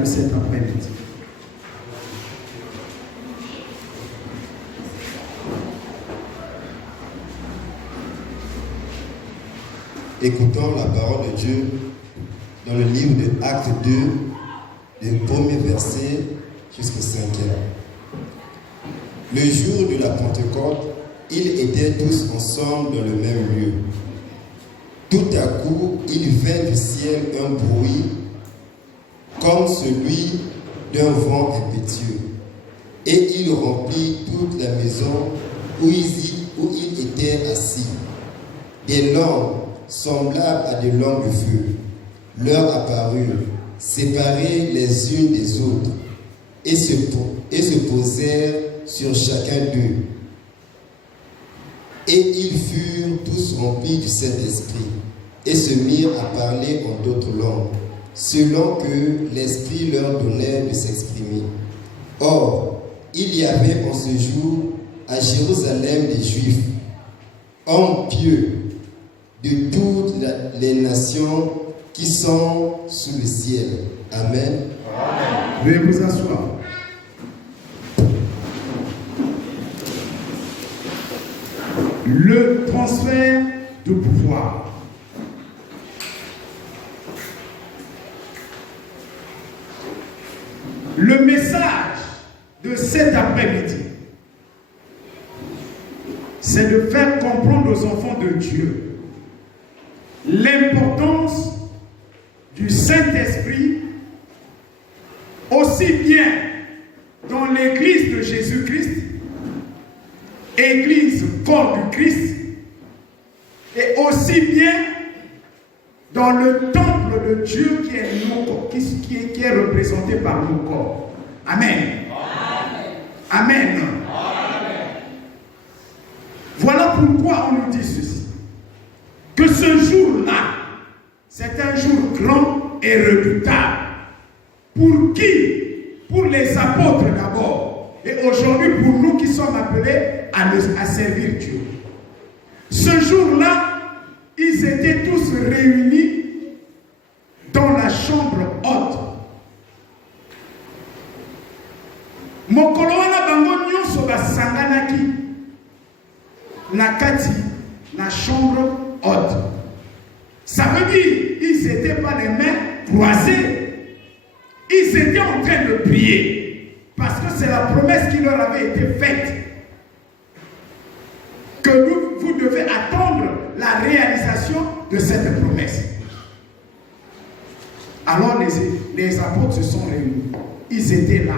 de cet après-midi. Écoutons la parole de Dieu dans le livre de Actes 2, du premier verset jusqu'au 5e. Le jour de la Pentecôte, ils étaient tous ensemble dans le même lieu. Tout à coup, il vint du ciel un bruit comme celui d'un vent impétueux, et il remplit toute la maison où ils étaient assis. Des langues semblables à des langues de feu leur apparurent, séparées les unes des autres, et se posèrent sur chacun d'eux. Et ils furent tous remplis du Saint-Esprit, et se mirent à parler en d'autres langues, selon que l'Esprit leur donnait de s'exprimer. Or, il y avait en ce jour à Jérusalem des Juifs, hommes pieux de toutes les nations qui sont sous le ciel. Amen. Veuillez vous asseoir. Le transfert de pouvoir. Le message de cet après-midi, c'est de faire comprendre aux enfants de Dieu l'importance du Saint-Esprit, aussi bien dans l'Église de Jésus-Christ, Église corps du Christ, et aussi bien dans le temple de Dieu qui est, qui est représenté par nos corps. Amen. Amen. Amen. Voilà pourquoi on nous dit ceci. Que ce jour-là, c'est un jour grand et redoutable. Pour qui? Pour les apôtres d'abord. Et aujourd'hui pour nous qui sommes appelés à servir Dieu. Ce jour-là, ils étaient tous réunis dans la chambre haute. Mokolo wana bango nyonso basanganaki na kati na chambre haute. Ça veut dire ils n'étaient pas les mains croisées. Ils étaient en train de prier parce que c'est la promesse qui leur avait été faite. Que vous devez attendre la réalisation de cette promesse. Alors les apôtres se sont réunis. Ils étaient là.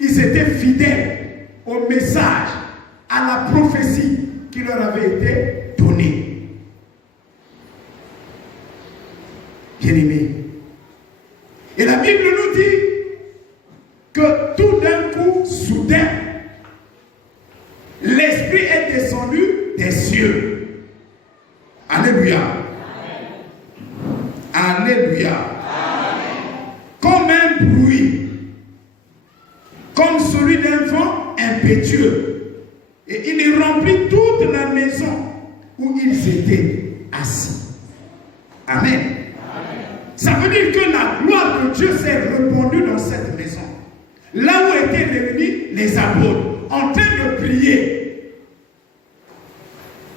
Ils étaient fidèles au message, à la prophétie qui leur avait été donnée. Bien-aimés. Et la Bible nous dit que tout d'un coup, soudain, l'Esprit est descendu des cieux. Alléluia. Alléluia. Comme un bruit, comme celui d'un vent impétueux. Et il remplit toute la maison où ils étaient assis. Amen. Ça veut dire que la gloire de Dieu s'est répandue dans cette maison. Là où étaient réunis les apôtres, en train de prier.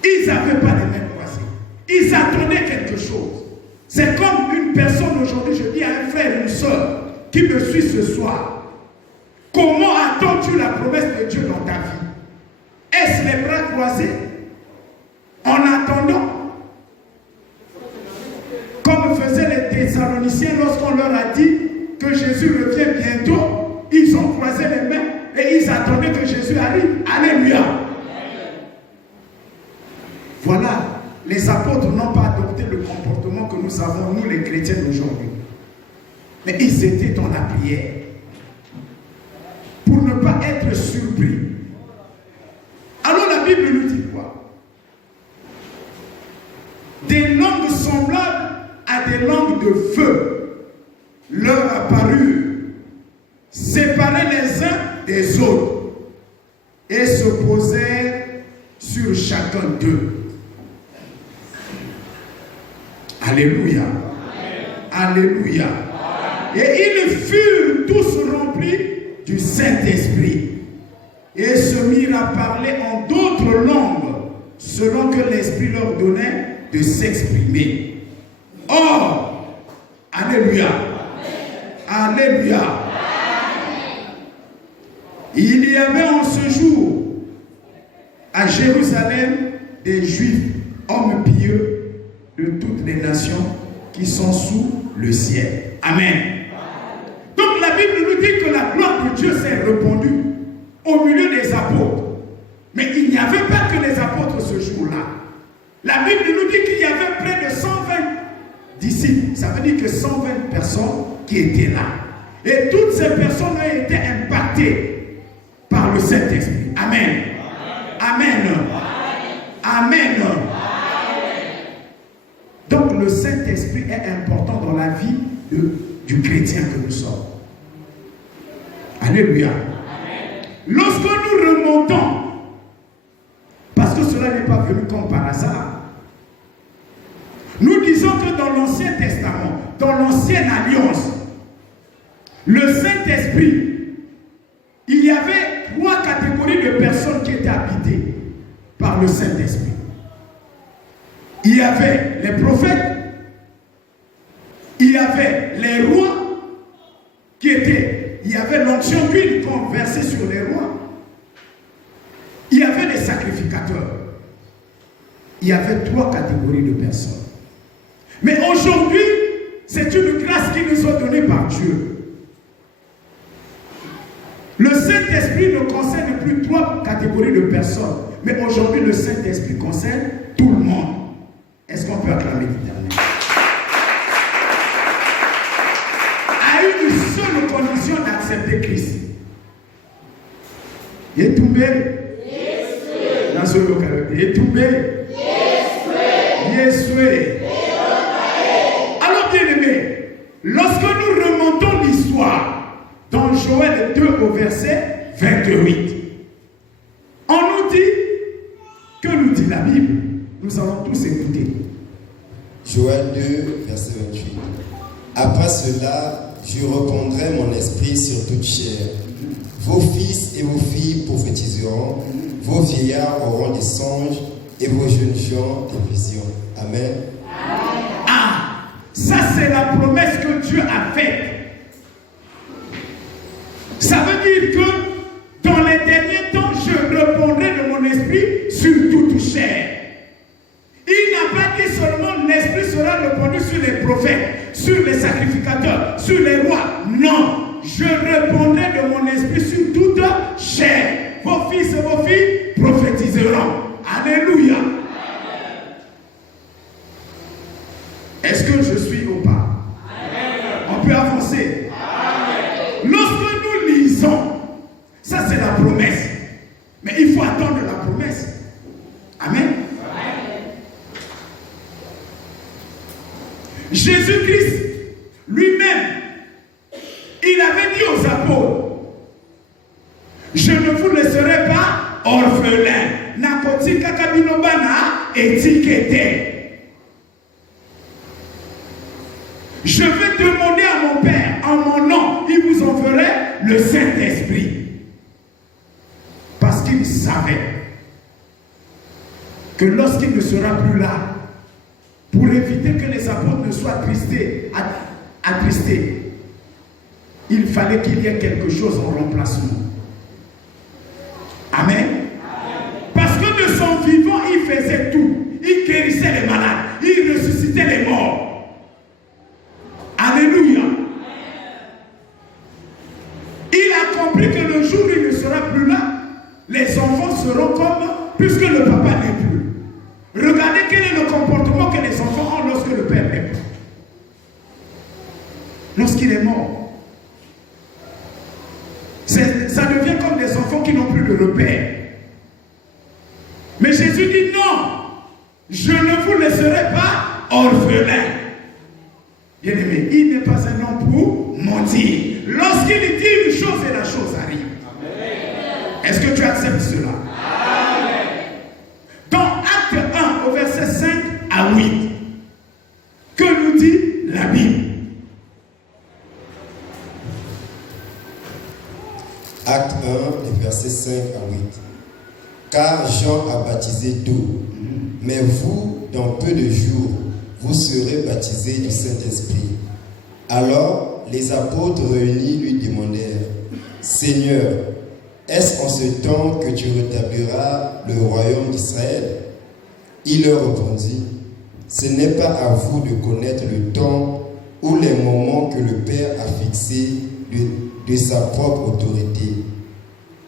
Ils n'avaient pas les mains croisées. Ils attendaient quelque chose. C'est comme une personne aujourd'hui, je dis à un frère, une soeur, qui me suit ce soir. Comment attends-tu la promesse de Dieu dans ta vie? Est-ce les bras croisés? En attendant? Comme faisaient les Thessaloniciens lorsqu'on leur a dit que Jésus revient bientôt, ils ont croisé les mains et ils attendaient que Jésus arrive. Alléluia. Voilà, les apôtres n'ont pas adopté le comportement que nous avons, nous les chrétiens d'aujourd'hui. Mais ils étaient dans la prière. Pour ne pas être surpris. Alors la Bible nous dit quoi? Des langues semblables à des langues de feu leur apparurent, séparés les uns des autres, et se posèrent sur chacun d'eux. Alléluia. Alléluia. Et ils furent tous remplis du Saint-Esprit et se mirent à parler en d'autres langues, selon que l'Esprit leur donnait de s'exprimer. Or, alléluia, alléluia, il y avait en ce jour à Jérusalem des Juifs, hommes pieux de toutes les nations qui sont sous le ciel. Amen. Donc la Bible nous dit que la gloire de Dieu s'est répandue au milieu des apôtres. Mais il n'y avait pas que les apôtres ce jour-là. La Bible nous dit qu'il y avait près de 120 disciples. Ça veut dire que 120 personnes qui étaient là. Et toutes ces personnes ont été impactées par le Saint-Esprit. Amen. Amen. Amen. Donc le Saint-Esprit est important dans la vie du chrétien que nous sommes. Alléluia. Lorsque nous remontons, parce que cela n'est pas venu comme par hasard, nous disons que dans l'Ancien Testament, dans l'Ancienne Alliance, le Saint-Esprit, il y avait 3 catégories de personnes qui étaient habitées par le Saint-Esprit. Il y avait les prophètes, il y avait les rois, il y avait l'onction d'huile qu'on versait sur les rois, il y avait les sacrificateurs. Il y avait 3 catégories de personnes. Mais aujourd'hui, c'est une grâce qui nous est donnée par Dieu. Le Saint-Esprit ne concerne plus 3 catégories de personnes. Mais aujourd'hui, le Saint-Esprit concerne tout le monde. Est-ce qu'on peut acclamer l'Éternel? À une seule condition d'accepter Christ. Il est tombé. Dans ce localité. Il est tombé. Yesoué. Alors, bien aimé, lorsque nous remontons l'histoire dans Joël 2 au verset 28, on nous dit, que nous dit la Bible? Nous allons tous écouter. Joël 2, verset 28. Après cela, je répandrai mon esprit sur toute chair. Vos fils et vos filles prophétiseront, vos vieillards auront des songes et vos jeunes gens des visions. Amen. Ah, ça c'est la promesse que Dieu a faite. Ça veut dire que dans les derniers temps, je répondrai de mon esprit sur toute chair. Il n'a pas dit seulement l'esprit sera répandu sur les prophètes, sur les sacrificateurs, sur les rois. Non, je répondrai de mon esprit sur toute chair. Vos fils et vos filles prophétiseront. Alléluia. Est-ce que je suis au pas? On peut avancer. Lorsque nous lisons, ça c'est la promesse. Mais il faut attendre la promesse. Amen. Jésus-Christ lui-même, il avait dit aux apôtres, je ne vous laisserai pas orphelins. Nakoti kakabinobana étiqueté. Je vais demander à mon Père, en mon nom, il vous enverrait le Saint-Esprit. Parce qu'il savait que lorsqu'il ne sera plus là, pour éviter que les apôtres ne soient attristés, il fallait qu'il y ait quelque chose en remplacement. Amen. Parce que de son vivant, il faisait tout. Il guérissait les malades, il ressuscitait les morts. Alléluia. Il a compris que le jour où il ne sera plus là, les enfants seront comme, puisque le papa n'est plus. Regardez quel est le comportement que les enfants ont lorsque le père n'est plus. Lorsqu'il est mort. Ça devient comme des enfants qui n'ont plus de repère. Mais Jésus dit non, je ne vous laisserai pas orphelins. Bien-aimé, il n'est pas un homme pour mentir. Lorsqu'il dit une chose et la chose arrive. Est-ce que tu acceptes cela? Amen. Dans Acte 1 au verset 5 à 8, que nous dit la Bible? 5 à 8. Car Jean a baptisé d'eau, mais vous, dans peu de jours, vous serez baptisés du Saint-Esprit. Alors les apôtres réunis lui demandèrent, Seigneur, est-ce en ce temps que tu rétabliras le royaume d'Israël? Il leur répondit, ce n'est pas à vous de connaître le temps ou les moments que le Père a fixés de sa propre autorité.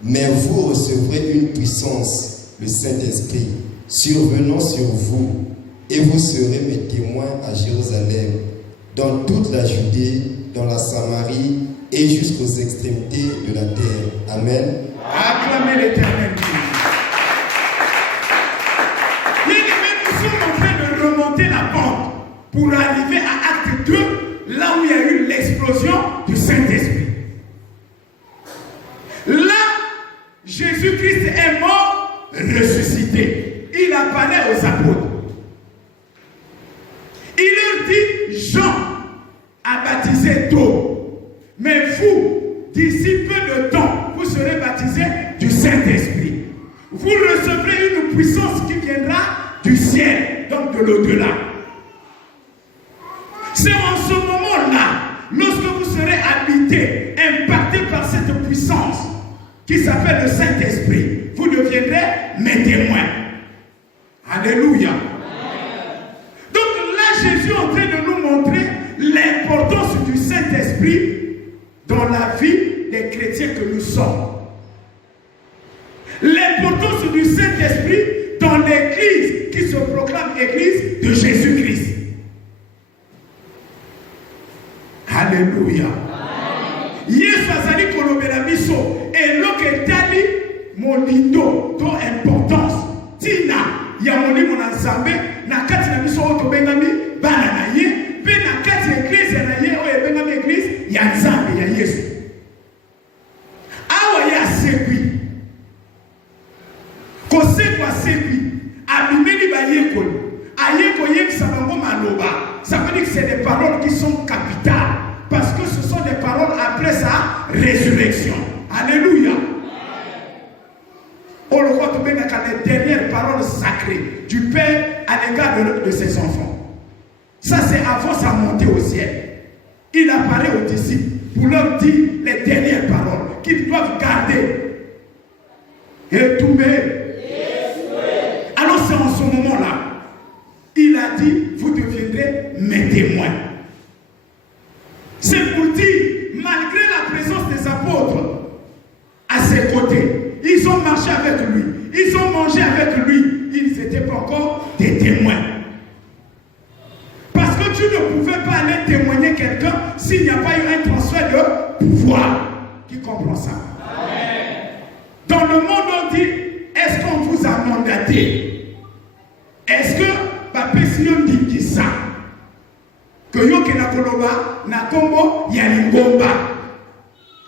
Mais vous recevrez une puissance, le Saint-Esprit, survenant sur vous, et vous serez mes témoins à Jérusalem, dans toute la Judée, dans la Samarie et jusqu'aux extrémités de la terre. Amen. Acclamez l'Éternel. Nous sommes en train de remonter la pente pour arriver à Acte 2, là où il y a eu l'explosion du Saint-Esprit. Là, Jésus-Christ est mort, ressuscité. Il a parlé aux apôtres. Il leur dit, Jean a baptisé d'eau, mais vous, d'ici peu de temps, vous serez baptisés du Saint-Esprit. Vous recevrez une puissance qui viendra du ciel, donc de l'au-delà. C'est en ce moment-là, lorsque vous serez habités, impactés par cette puissance qui s'appelle le Saint-Esprit, vous deviendrez mes témoins. Alléluia. Donc là, Jésus est en train de nous montrer l'importance du Saint-Esprit dans la vie des chrétiens que nous sommes. L'importance du Saint-Esprit dans l'Église qui se proclame Église de Jésus-Christ. Alléluia. Yesu azali kolobela biso eloko etali molindo to importance tina ya molimo na Nzambe na kati na biso oyo tobengami bana na ye mpe na kati ya eglise na ye oyo ebengami eglise ya Nzambe ya Yesu. Awa ye asekwi kosekwa asekwi abimeli bayekoli ayekoyebisa bango maloba. Ça veut dire que c'est des paroles qui sont capitales parce que ce sont des paroles après sa résurrection. Alléluia. On le voit tout bien dans les dernières paroles sacrées du Père à l'égard de ses enfants. Ça c'est avant sa montée au ciel. Il apparaît aux disciples pour leur dire les dernières paroles qu'ils doivent garder et tout bien. Alors c'est en ce moment-là, il a dit, vous deviendrez mes témoins. C'est pour dire, malgré la présence des apôtres à ses côtés, ils ont marché avec lui, ils ont mangé avec lui, ils n'étaient pas encore des témoins. Parce que tu ne pouvais pas aller témoigner quelqu'un s'il n'y a pas eu un transfert de pouvoir. Qui comprend ça? Dans le monde, on dit, est-ce qu'on vous a mandaté? Est-ce que Papa Sion dit ça? Que yoke na koloba na kombo ya lingomba.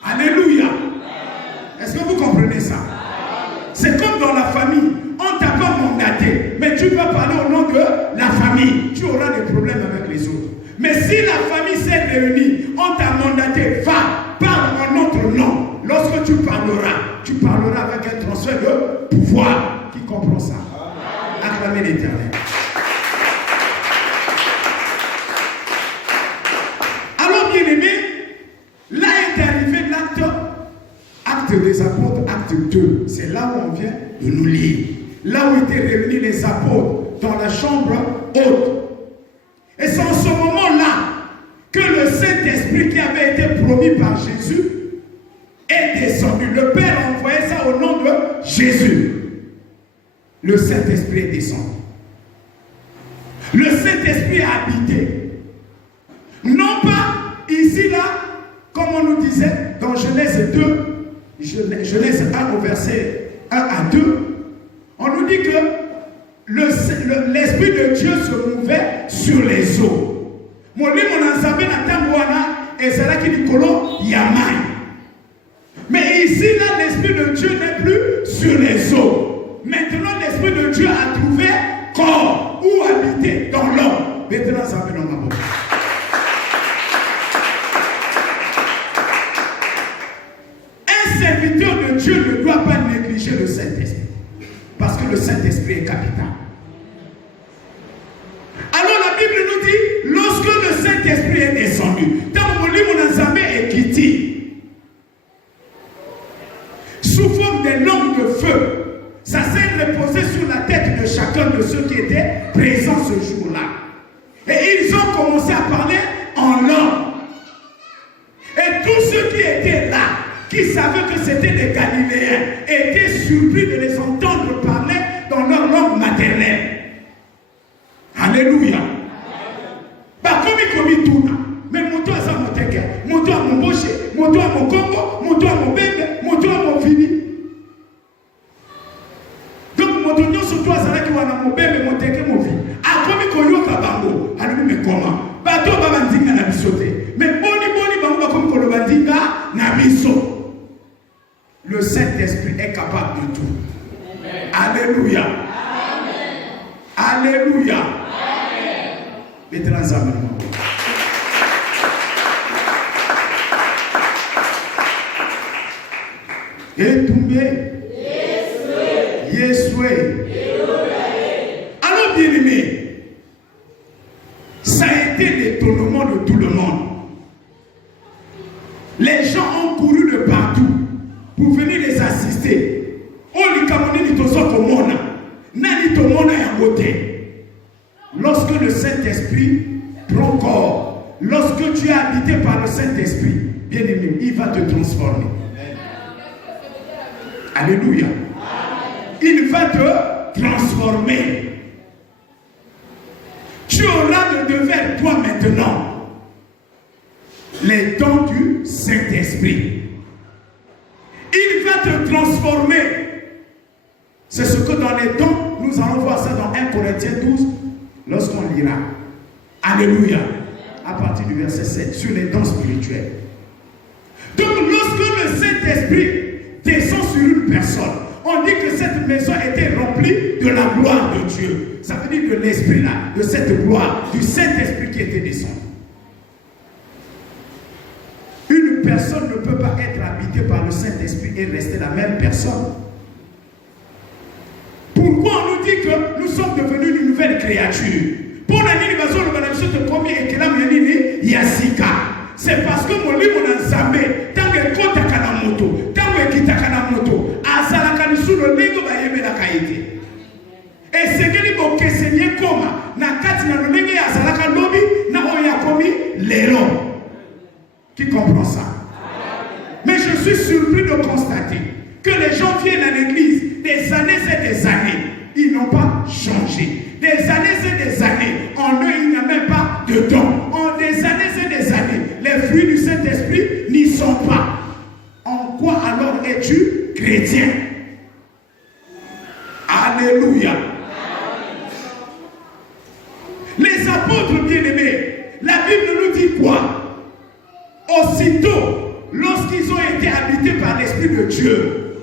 Alléluia. Est-ce que vous comprenez ça? C'est comme dans la famille. On t'a pas mandaté, mais tu peux parler au nom de la famille. Tu auras des problèmes avec les autres. Mais si la famille s'est réunie, on t'a mandaté, va, parle en notre nom. Lorsque tu parleras avec un transfert de pouvoir. Qui comprend ça? Acclamez l'Éternel. Alors, bien aimé, là est arrivé l'acte des apôtres, acte 2. C'est là où on vient de nous lire. Là où étaient réunis les apôtres, dans la chambre haute. Et c'est en ce moment-là que le Saint-Esprit qui avait été promis par Jésus est descendu. Le Père a envoyé ça au nom de Jésus. Le Saint-Esprit est descendu. Le Saint-Esprit a habité. Non pas ici, là, comme on nous disait dans Genèse 2, Genèse 1 au verset 1 à 2, on nous dit que l'Esprit de Dieu se mouvait sur les eaux. Mais ici, là, l'Esprit de Dieu n'est plus sur les eaux. Maintenant, l'Esprit de Dieu a trouvé corps où habiter dans l'homme. Maintenant, ça fait dans ma bouche. Un serviteur de Dieu ne doit pas négliger Saint-Esprit est capital. Alors la Bible nous dit, lorsque le Saint-Esprit est descendu, dans mon livre, on a jamais écrit sous forme de langues de feu, ça s'est reposé sur la tête de chacun de ceux qui étaient présents ce jour-là. Et ils ont commencé à parler en langue. Et tous ceux qui étaient là, qui savaient que c'était des Galiléens, étaient surpris de les entendre parler dans leur langue maternelle. Alléluia. Bakomi tout là. Mais mon toit ça mon teke, mon toit mon boché, mon toit mon Congo, mon toit mon bébé, mon toit mon fini. Donc mon toit sur toi ça là qui va mon bébé, mon teke mon fini. Akomi koyoka bango, alumi me comment? Bato baba ndinga na bisote. Mais boni bango bakomi koloba ndinga na biso. Le Saint-Esprit est capable de tout. Alléluia. Alléluia. Les transamènements. Et tombé. Yesoué. Alors bien aimé, ça a été l'étonnement de tout le monde. Les gens ont couru de partout pour venir les assister. Lorsque le Saint-Esprit prend corps, lorsque tu es habité par le Saint-Esprit, bien aimé, il va te transformer. Alléluia. Il va te transformer. Tu auras de devers toi maintenant les dons du Saint-Esprit. Il va te transformer. C'est ce que dans les dons, nous allons voir ça dans 1 Corinthiens 12, lorsqu'on lira. Alléluia. À partir du verset 7, sur les dons spirituels. Donc, lorsque le Saint-Esprit descend sur une personne, on dit que cette maison était remplie de la gloire de Dieu. Ça veut dire de l'Esprit là, de cette gloire, du Saint-Esprit qui était descendu. Une personne ne peut pas être habitée par le Saint-Esprit et rester la même personne. Pourquoi on nous dit que nous sommes devenus une nouvelle créature? Pour la nuit, le premier et que la Yasika. C'est parce que mon livre n'a jamais, tant que Kota Kanamoto, tant que Kita Kanamoto, Azalaka sous le lingo Bayeme la Kaïté. Et c'est que les bokeh c'est comme Nakati na Lomenge Azalaka Lobi, na Oyakomi Lélo. Qui comprend ça? Mais je suis surpris de constater que les gens viennent à l'église des années et des années. Ils n'ont pas changé. Des années et des années. En eux, il n'y a même pas de don. En des années et des années, les fruits du Saint-Esprit n'y sont pas. En quoi alors es-tu chrétien? Alléluia. Les apôtres bien-aimés, la Bible nous dit quoi? Aussitôt, lorsqu'ils ont été habités par l'Esprit de Dieu,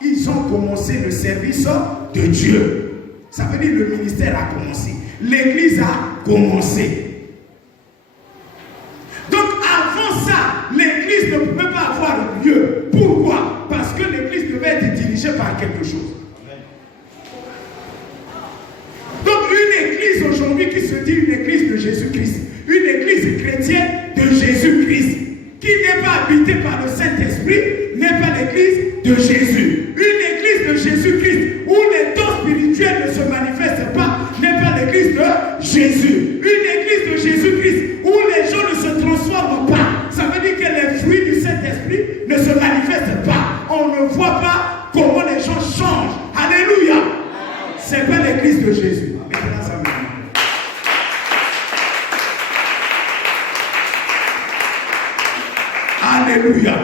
ils ont commencé le service de Dieu. Ça veut dire le ministère a commencé. L'église a commencé. Donc avant ça, l'église ne pouvait pas avoir lieu. Pourquoi? Parce que l'église devait être dirigée par quelque chose. Donc une église aujourd'hui qui se dit une église de Jésus-Christ, une église chrétienne de Jésus-Christ, qui n'est pas habitée par le Saint-Esprit, n'est pas l'église de Jésus. Une église de Jésus-Christ où les dons spirituels ne se manifestent pas, n'est pas l'église de Jésus. Une église de Jésus-Christ où les gens ne se transforment pas. Ça veut dire que les fruits du Saint-Esprit ne se manifestent pas. On ne voit pas comment les gens changent. Alléluia. Ce n'est pas l'église de Jésus. Maintenant, ça me dit. Alléluia.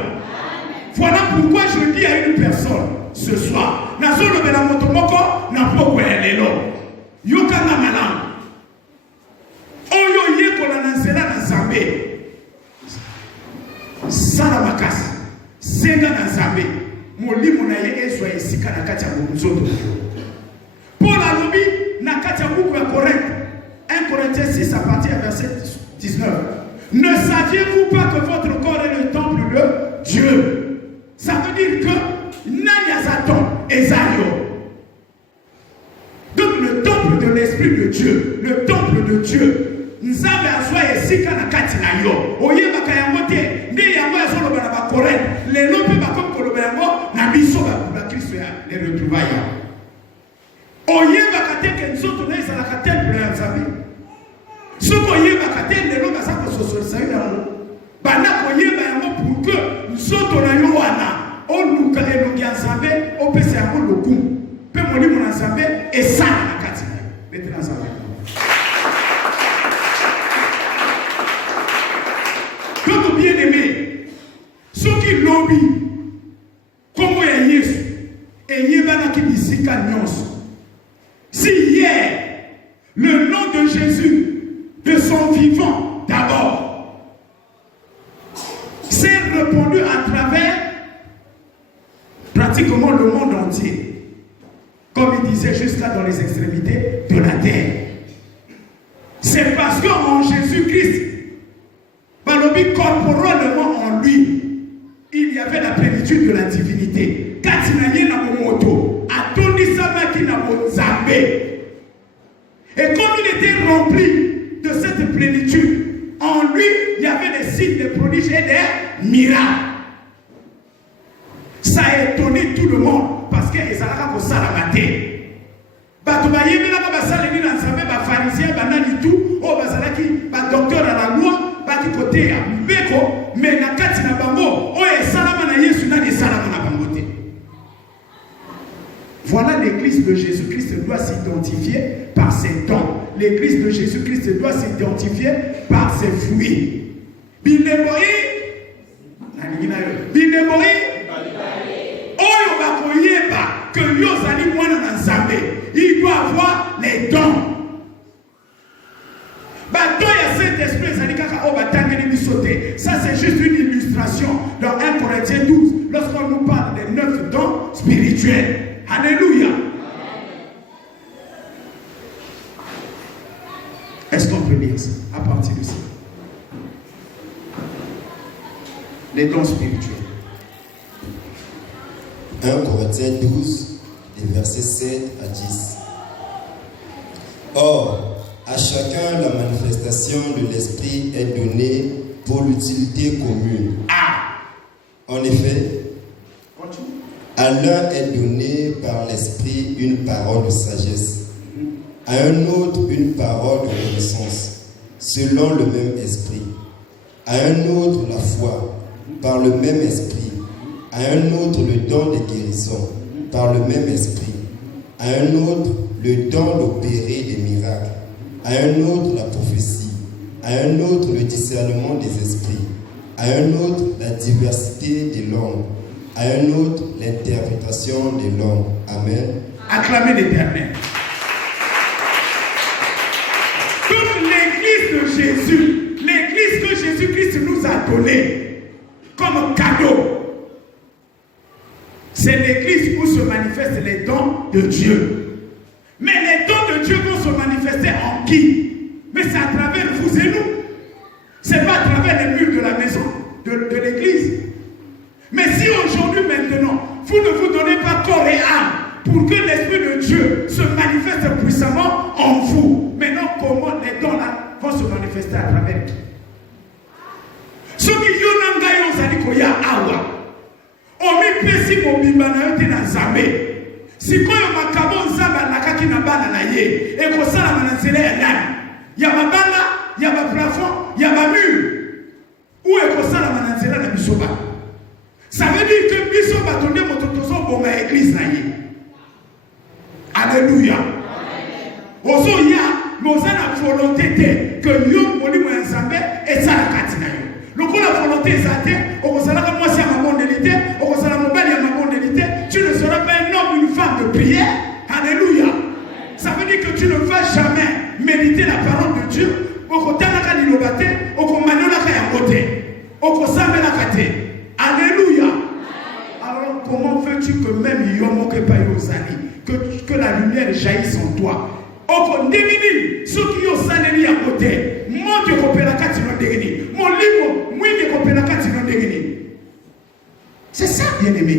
Voilà pourquoi je dis à une personne ce soir, Nazolo de la motomoko n'a pas quoi elle est là. Yokana malam. Oyo yeko la nansela na Zambé. Sarabakas. Senga na Zambé. Molimo na ye ezwa esika na kati ya mzoto. Paul alobi na kati ya buku ya Corinthe. 1 Corinthiens 6 à partir du verset 19. Ne saviez-vous pas que votre corps est le temple de Dieu? Ça veut dire que Nayazaton et Zayo. de l'Esprit de Dieu, le temple de Dieu. Nzambe azwa esika na kati na yo. Oyebaka yango te, nde yango azoloba na bakorene. Lelo mpe bakomi koloba yango na biso ba Kristo ya les retrouvailles. Oyebaka te ke nzoto na ezalaka temple ya Nzambe. Soko oyebaka te lelo baza kososolisa yo yango. Banda koyeba yango pour que nzoto na yo wana oluka elongi ya Nzambe opesa yango lokumu. Mpe molimo na Nzambe esala na kati na yo. Bete na Nzambe. Donc bien-aimé, ceux qui lobby, comment est Jésus, et Yébana qui dit si hier, le nom de Jésus, de son vivant d'abord, s'est répandu à travers pratiquement le monde entier, comme il disait jusqu'à dans les extrémités de la terre. C'est parce qu'en Jésus-Christ, corporellement en lui, il y avait la plénitude de la divinité. Et comme il était rempli de cette plénitude, en lui, il y avait des signes, des prodiges et des miracles. Ça a étonné tout le monde parce que les Arabes ont salamaté. Pharisiens, docteur à la loi, côté mais na kati na bango oye salama na Yesu na ni salama na bango te. Voilà, l'église de Jésus-Christ doit s'identifier par ses dons. L'église de Jésus-Christ doit s'identifier par ses fruits. Binemoi oyo bakoyeba que yo zali mwana na Nzambe, il doit avoir les dons. Ça c'est juste une illustration dans 1 Corinthiens 12 lorsqu'on nous parle des 9 dons spirituels. Alléluia. Est-ce qu'on peut lire ça à partir de ça? Les dons spirituels. 1 Corinthiens 12, les versets 7 à 10. Or, à chacun, la manifestation de l'Esprit est donnée pour l'utilité commune. En effet, à l'un est donnée par l'Esprit une parole de sagesse, à un autre une parole de connaissance, selon le même Esprit, à un autre la foi, par le même Esprit, à un autre le don de guérison, par le même Esprit, à un autre le don d'opérer des miracles, à un autre la prophétie, à un autre le discernement des esprits, à un autre la diversité des langues, à un autre l'interprétation des langues. Amen. Acclamez l'Éternel. Donc l'église de Jésus, l'église que Jésus-Christ nous a donnée comme cadeau, c'est l'église où se manifestent les dons de Dieu. Mais les dons de Dieu vont se manifester en qui? Mais c'est à travers vous et nous. Ce n'est pas à travers les murs de la maison, de l'église. Mais si aujourd'hui, maintenant, vous ne vous donnez pas corps et âme pour que l'Esprit de Dieu se manifeste puissamment en vous, maintenant, comment les dons là vont se manifester à travers qui? Ceux qui ont un awa. Omi pesi mobimba na yote na Nzambe. Sikoyo makabo Nzambe nakaki na bana na ye. Eko sala mananzele ya nani? Ya mabanda, ya plafond, ya mur. Ou eko sala mananzele na bisoba. Ça veut dire que bisoba tonde mototozo bonga église na ye. Alléluia. Ozo ya, mais oza na volonté te que yo molimo ya Nzambe esala kati na yo. La volonté est tu ne seras pas un homme, une femme de prière. Alléluia. Ça veut dire que tu ne vas jamais méditer la parole de Dieu. Alléluia. Alors comment veux-tu que même que la lumière jaillisse en toi? Ceux qui ont salé à côté, mon Dieu, c'est ça, bien-aimé.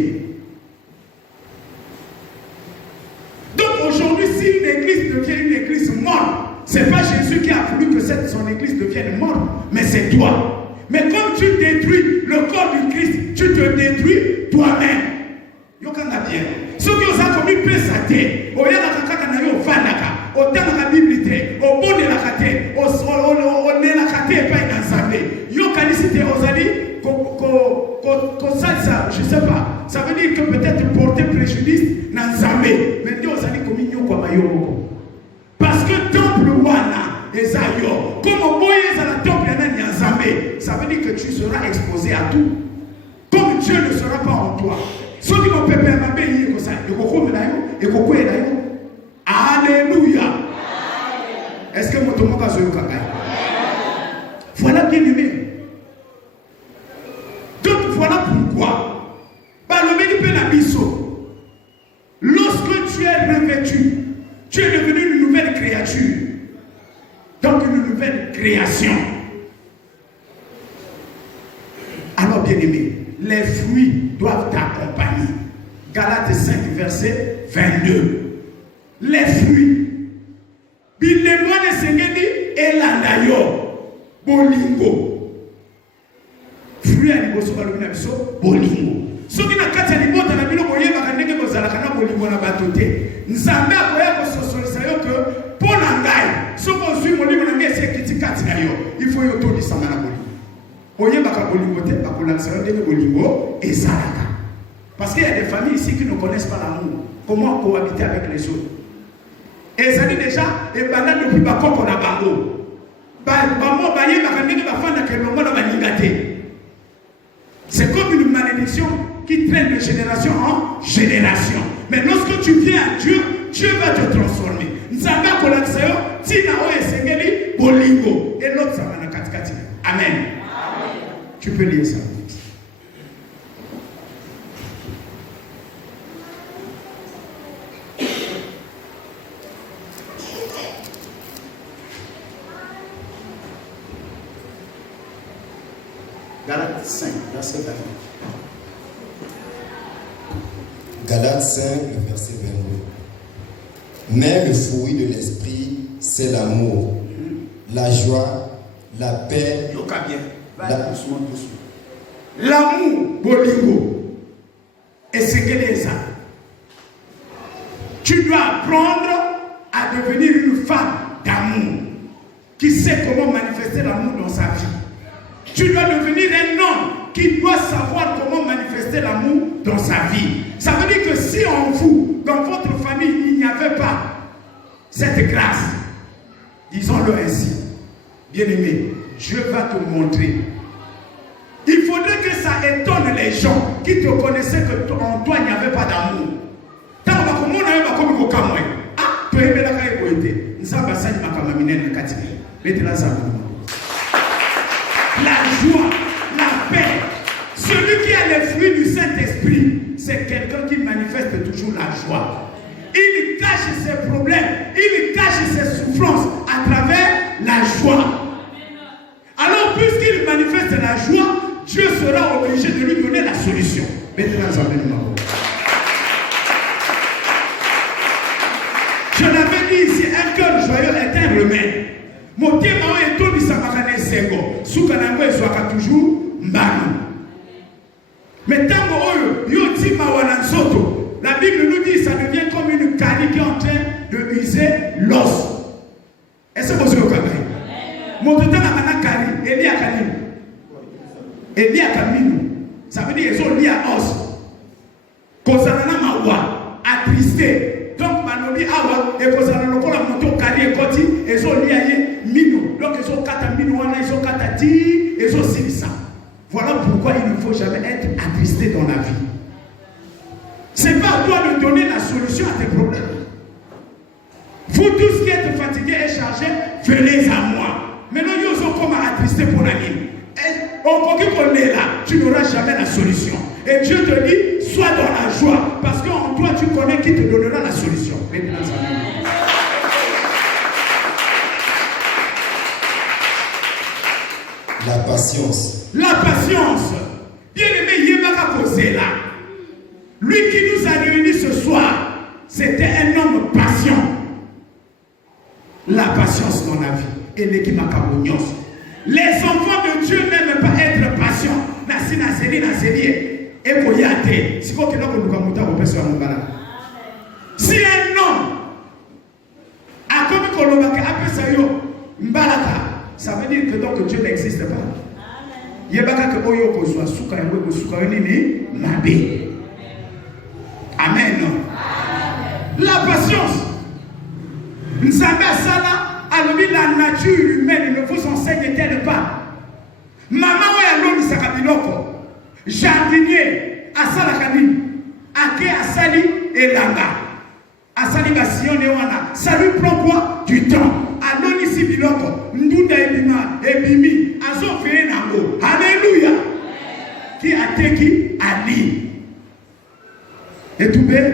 Donc aujourd'hui, si une église devient une église être mort, mais c'est toi. Mais comme tu détruis le corps du Christ, tu te détruis toi-même. Yokanga bien. Ce qui vous a commis peut s'attendre. Au yala kaka na yo vanaka. Au temps de la Bible, au bon de la kate, au nez la kate pas dans sa vie. Yo calicité aux alliés, ça, je ne sais pas. Ça veut dire que peut-être porter préjudice dans Zambé. Mais Dieu aux alliés comme yo kwa mayo. Parce que temple wana ezayo, comme au boye za la temple yana Zambé, ça veut dire que tu seras exposé à tout. Comme Dieu ne sera pas en toi. Ceux qui vont pépé ma béni comme ça, et qu'on là et qu'on là. Alléluia. Est-ce que mon tomo a joué au caca? Voilà bien aimé. Donc voilà pourquoi. Par le mérite de la biso, lorsque tu es revêtu, tu es devenu une nouvelle créature. Donc une nouvelle création. Alors bien aimé, les fruits doivent t'accompagner. Galates 5, verset 22. Les fruits. Bilemwa ne sengeni elandayo. Bolingo. Fruits à liboso balobina biso bolingo. Soki na kati ya libota na bino boyeba kandenge bozalaka na bolingo na bato te. Nzambe akoya kososolisa yo ke mpo na ngai soki ozwi molimo na ngai esi ekiti kati na yo il faut yo tondisanga na bolingo. Oyebaka bolingo te bakolakisa yo ndenge bolingo ezalaka. Parce qu'il y a des familles ici qui ne connaissent pas l'amour. Comment cohabiter avec les autres. Et ça dit déjà, et pendant depuis bakoko na bango. C'est comme une malédiction qui traîne de génération en génération. Mais lorsque tu viens à Dieu, Dieu va te transformer. Nzamba kolaksayo, tina o esengeli bolingo. Et l'autre ça va na katikati. Amen. Tu peux lire ça. Galates 5, verset 22. Galates 5, le verset 22. Mais le fruit de l'esprit, c'est l'amour, la joie, la paix. Yoka bien. Doucement, doucement. L'amour, bolingo. Et c'est quel est ça? Tu dois apprendre à devenir une femme d'amour qui sait comment manifester l'amour dans sa vie. Tu dois devenir un homme qui doit savoir comment manifester l'amour dans sa vie. Ça veut dire que si en vous, dans votre famille, il n'y avait pas cette grâce, disons-le ainsi, bien-aimé, Dieu va te montrer. Il faudrait que ça étonne les gens qui te connaissaient que en toi il n'y avait pas d'amour. La joie, la paix. Celui qui a les fruits du Saint-Esprit, c'est quelqu'un qui manifeste toujours la joie. Il cache ses problèmes, il cache ses souffrances à travers la joie. Alors, puisqu'il manifeste la joie, Dieu sera obligé de lui donner la solution. Je l'avais dit ici, un cœur joyeux est un remède. Mon thème est tout dit ça m'a sengo. Soukanango et soit toujours mbano. Mais tant que yo ti mawana soto, la Bible nous dit ça devient comme une carie qui est en train de user l'os. Est-ce que vous avez compris? Mon temps a carie, Eli a carie. Eli a camino. Ça veut dire qu'ils sont liés à os. Kozana mawa, attristé. Donc, manobi awa, et kozana lokola moto carie et koti, ils sont liés à mino. Donc, ils sont kata mino, ils sont kata ti, ils sont silisa. Voilà pourquoi il ne faut jamais être attristé dans la vie. Ce n'est pas à toi de donner la solution à tes problèmes. Vous tous qui êtes fatigués et chargés, venez à moi. Maintenant, nous sommes comme attristés pour la vie. Au point qu'on est là, tu n'auras jamais la solution. Et Dieu te dit, sois dans la joie. Parce qu'en toi, tu connais qui te donnera la solution. La patience. La patience. Bien-aimé, Yemaka Kozela. Lui qui nous a réunis ce soir, c'était un homme patient. La patience dans la vie. Et l'équipe Makabonios. Les enfants de Dieu n'aiment pas être patients. Si un homme a commis Kolobaka, ça veut dire que donc Dieu n'existe pas. Amen. La patience. La nature humaine ne vous enseigne-t-elle pas? Maman wa sakabiloko. Jardinier asala kanini. Ake asali elanga. Asali basione wana. Ça lui prend quoi? Du temps. Aloni si biloko. Ndunda ebima ebimi. Azo feye nango. Alléluia. Qui a teki ali. Et tout bien.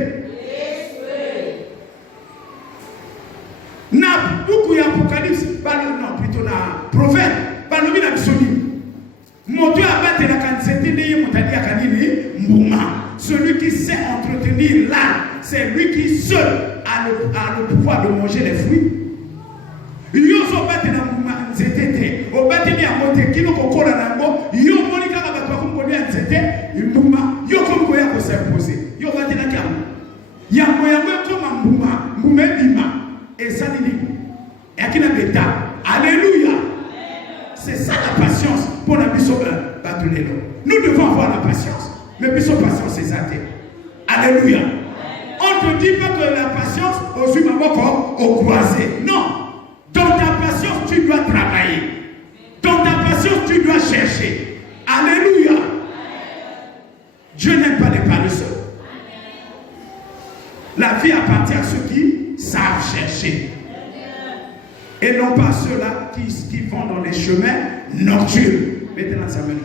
Na beaucoup d'Apocalypse, non, plutôt na prophète, balobi na bisoni. Moto abate la kansete ne motali ya kanini mbuma. Celui qui sait entretenir l'âme, c'est lui qui seul a le pouvoir de manger les fruits. Yo so bate na mbuma nzetete, o bate ni amote kilo kokola nango, yo monika ka bato ko mboni nzete, mbuma, yo comme ko ya ko s'imposer. Yo bate na kiamu. Yango comme mbuma bima. Et ça dit, et à qui n'a pas. Alléluia. C'est ça la patience pour la mission de nous devons avoir la patience. Mais mission patience, c'est ça. Alléluia. On ne dit pas que la patience au croisé. Non. Dans ta patience, tu dois travailler. Dans ta patience, tu dois chercher. Alléluia. Dieu n'aime pas les paresseux. La vie appartient à ceux qui savent chercher. Et non pas ceux-là qui vont dans les chemins nocturnes. Mettez-la sa main.